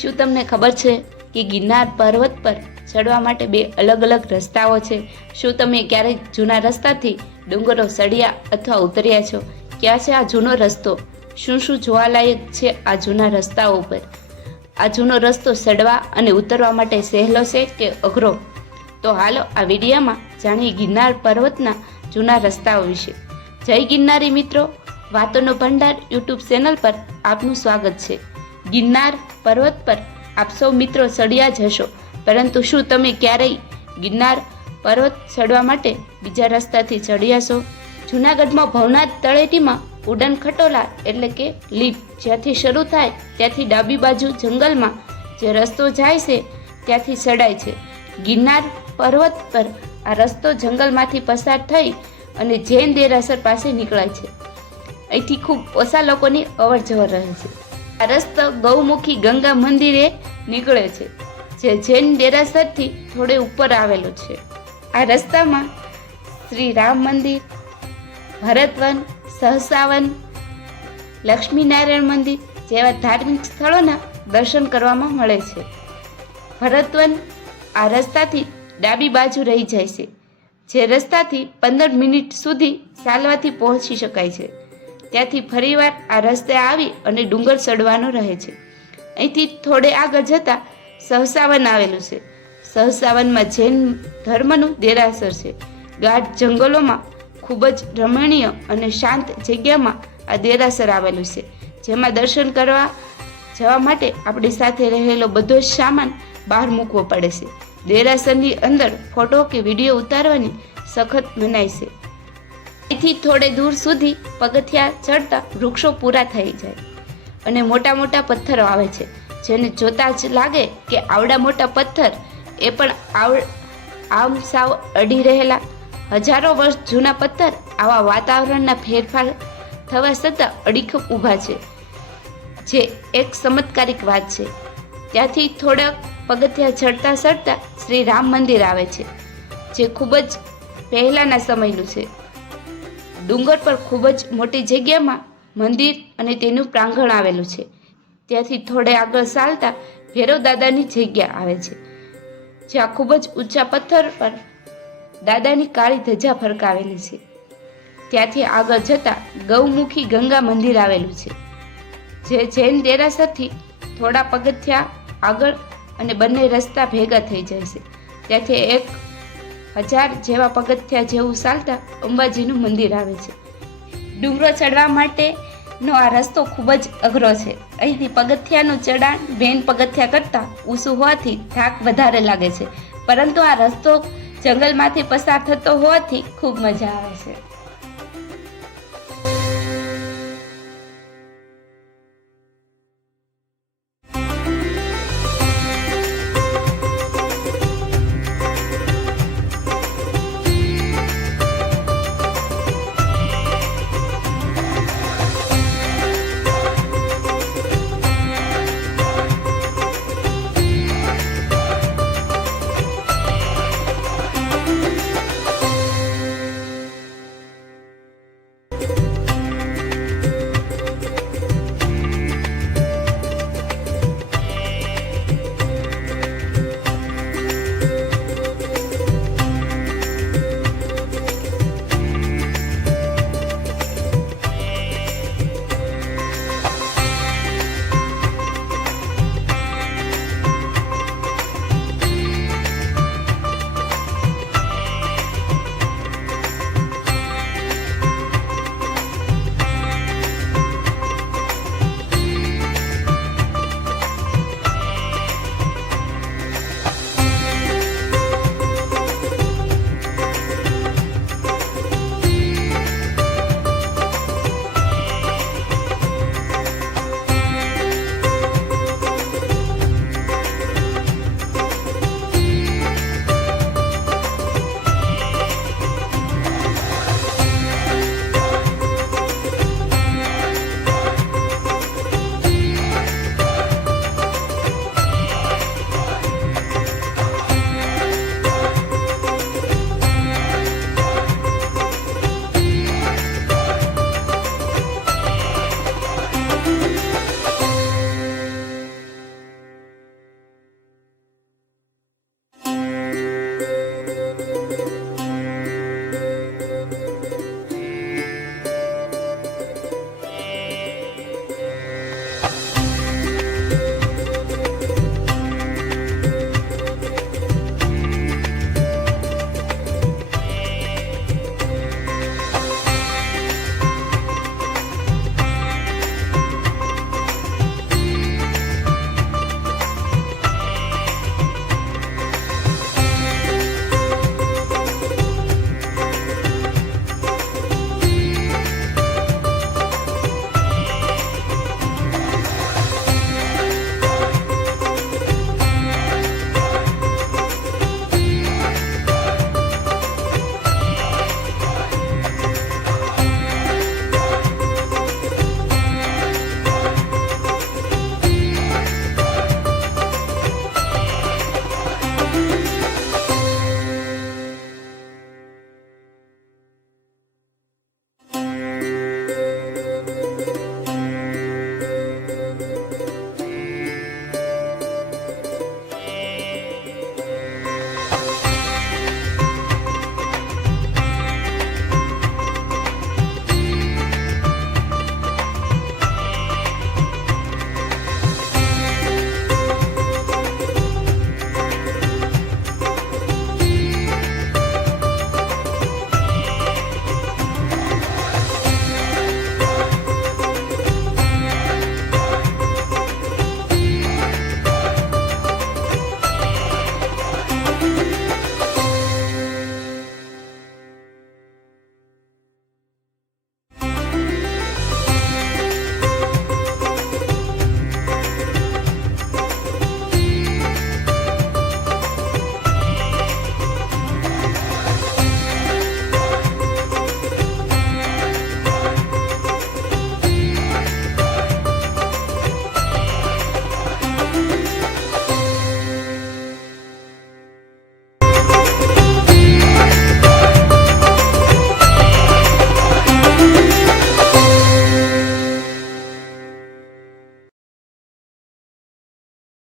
શું તમને ખબર છે કે ગિરનાર પર્વત પર ચડવા માટે બે અલગ અલગ રસ્તાઓ છે? શું તમે ક્યારેક જૂના રસ્તાથી ડુંગરો ચડ્યા અથવા ઉતર્યા છો? ક્યાં છે આ જૂનો રસ્તો? શું શું જોવાલાયક છે આ જૂના રસ્તાઓ ઉપર? આ જૂનો રસ્તો ચડવા અને ઉતરવા માટે સહેલો છે કે અઘરો? તો હાલો આ વિડીયોમાં જાણીએ ગિરનાર પર્વતના જૂના રસ્તાઓ વિશે. જય ગિરનારી મિત્રો, વાતોનો ભંડાર યુટ્યુબ ચેનલ પર આપનું સ્વાગત છે. ગિરનાર પર્વત પર આપ સૌ મિત્રો ચડ્યા જ હશો, પરંતુ શું તમે ક્યારેય ગિરનાર પર્વત ચડવા માટે બીજા રસ્તાથી ચડ્યા છો? જૂનાગઢમાં ભવનાથ તળેટીમાં ઉડન ખટોલા એટલે કે લીપ જ્યાંથી શરૂ થાય ત્યાંથી ડાબી બાજુ જંગલમાં જે રસ્તો જાય છે ત્યાંથી ચડાય છે. ગિરનાર પર્વત પર આ રસ્તો જંગલમાંથી પસાર થઈ અને જૈન દેરાસર પાસે નીકળાય છે. અહીંથી ખૂબ ઓછા લોકોની અવર જવર રહે છે. આ રસ્તો ગૌમુખી ગંગા મંદિરે નીકળે છે, જે જૈન દેરાસરથી થોડે ઉપર આવેલો છે. આ રસ્તામાં શ્રી રામ મંદિર, ભરતવન, સહસાવન, લક્ષ્મીનારાયણ મંદિર જેવા ધાર્મિક સ્થળોના દર્શન કરવામાં મળે છે. ભરતવન આ રસ્તાથી ડાબી બાજુ રહી જાય છે, જે રસ્તાથી 15 મિનિટ સુધી ચાલવાથી પહોંચી શકાય છે. ત્યાંથી ફરીવાર આ રસ્તે આવી અને ડુંગર ચડવાનો રહે છે. અહીંથી થોડે આગળ જતાં સહસાવન આવેલું છે. સહસાવનમાં જૈન ધર્મનું દેરાસર છે. ગાઢ જંગલોમાં ખૂબ જ રમણીય અને શાંત જગ્યામાં આ દેરાસર આવેલું છે, જેમાં દર્શન કરવા જવા માટે આપણી સાથે રહેલો બધો જ સામાન બહાર મૂકવો પડે છે. દેરાસરની અંદર ફોટો કે વિડીયો ઉતારવાની સખત મનાઈ છે. અહીંથી થોડે દૂર સુધી પગથિયા ચડતા વૃક્ષો પૂરા થઈ જાય અને મોટા મોટા પથ્થરો આવે છે, જેને જોતા જ લાગે કે આવડા મોટા પથ્થર એ પણ આમ સાવ અડી રહેલા હજારો વર્ષ જૂના પથ્થર આવા વાતાવરણના ફેરફાર થવા છતાં અડીખમ ઊભા છે, જે એક ચમત્કારિક વાત છે. ત્યાંથી થોડાક પગથિયા ચડતા ચડતા શ્રી રામ મંદિર આવે છે, જે ખૂબ જ પહેલાંના સમયનું છે. ડુંગર પર ખૂબ જ મોટી જગ્યામાં મંદિર અને તેનું પ્રાંગણ આવેલું છે. ત્યાંથી થોડે આગળ ચાલતા ભૈરવ દાદાની જગ્યા આવે છે, જ્યાં ખૂબ જ ઊંચા પથ્થર પર દાદાની કાળી ધજા ફરકાવેલી છે. ત્યાંથી આગળ જતાં ગૌમુખી ગંગા મંદિર આવેલું છે, જે જૈન દેરાસરથી થોડા પગથિયા આગળ અને બંને રસ્તા ભેગા થઈ જાય છે. ત્યાંથી 1000 જેવા પગથિયા જેવું ચાલતા અંબાજીનું મંદિર આવે છે. ડુંગરો ચડવા માટેનો આ રસ્તો ખૂબ જ અઘરો છે. અહીંથી પગથિયાનું ચડાણ બેન પગથિયા કરતાં ઊંચું હોવાથી થાક વધારે લાગે છે, પરંતુ આ રસ્તો જંગલમાંથી પસાર થતો હોવાથી ખૂબ મજા આવે છે.